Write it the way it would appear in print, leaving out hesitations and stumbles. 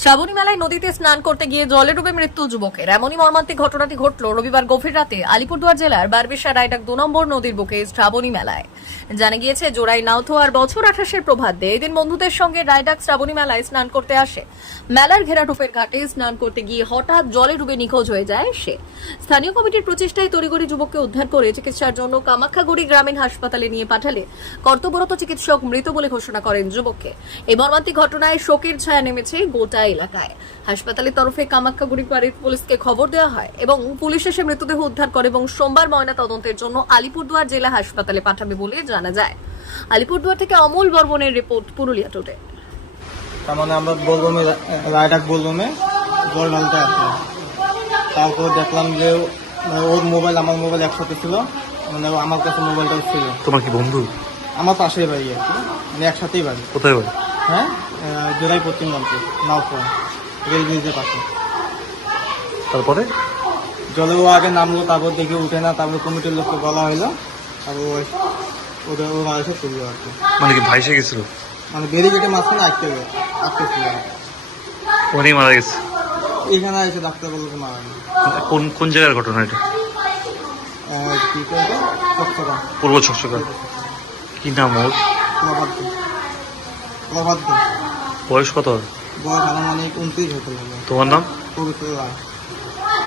শ্রাবণী মেলায় নদীতে স্নান করতে গিয়ে জলে ডুবে মৃত্যু যুবকের। এমনই মর্মান্তিক ঘটনাটি ঘটল রবিবার গভীর রাতে আলিপুরদুয়ার জেলার বারবিশা রায়ডাক 2 নম্বর নদীর বুকে শ্রাবণী মেলায়। জানা গিয়েছে, জোড়াই নাওথোয়ার বছর 28-এর প্রভাতে এদিন বন্ধুদের সঙ্গে রায়ডাক শ্রাবণী মেলায় স্নান করতে আসে। মেলার ঘেরাটোপের ঘাটে স্নান করতে গিয়ে হঠাৎ জলে ডুবে নিখোঁজ হয়ে যায় সে। স্থানীয় কমিটির প্রচেষ্টায় তড়িঘড়ি যুবককে উদ্ধার করে চিকিৎসার জন্য কামাখ্যাগুড়ি গ্রামীণ হাসপাতালে নিয়ে পাঠালে কর্তব্যরত চিকিৎসক মৃত বলে ঘোষণা করেন যুবককে। এই মর্মান্তিক ঘটনায় শোকের ছায়া নেমেছে গোটা এলাকায়। হাসপাতালের তরফে কামাখ্যাগুড়ি ফাঁড়ির পুলিশকে খবর দেওয়া হয় এবং পুলিশ এসে মৃতদেহ উদ্ধার করে এবং সোমবার ময়না তদন্তের জন্য আলিপুরদুয়ার জেলা হাসপাতালে পাঠাবে বলে জানা যায়। আলিপুরদুয়ার থেকে অমল বর্মনের রিপোর্ট, পুরুলিয়া টুডে। তার মানে আমরা বলবমে রায়ডাক বলবমে জল ঢালতে আসলাম। তারপর দেখলাম যে ওর মোবাইল আমার মোবাইল একসাথে ছিল, মানে আমার কাছে মোবাইলটাও ছিল। তোমার কি বন্ধু? আমার পাশেই বাড়ি আর কি, মানে একসাথেই বাড়ি। কোথায় বাড়ি? হ্যাঁ, জোড়াই পশ্চিম মঞ্চে নাওফোয়া রেল ব্রিজের পাশে। তারপরে জলে ও আগে নামলো, তারপর দেখে উঠে না, তারপর কমিটির লোককে বলা হলো, তারপর ওদের ওরা এসে তুললো আর কি। মানে কি ভাইসে গেছিল? মানে ব্যারিকেডের মাঝখানে আটকে ছিল। ওখানেই মারা গেছে? এখানে এসে ডাক্তার বললো মারা গেছে। কোন কোন জায়গার ঘটনা এটা? কি করবে চকচকা, পূর্ব ছকছকা। কি নাম ওর? প্রভাত বয়স কত? বয়স আনুমানিক 29 হতে লাগে। তোমার নাম? পবিত্র রায়।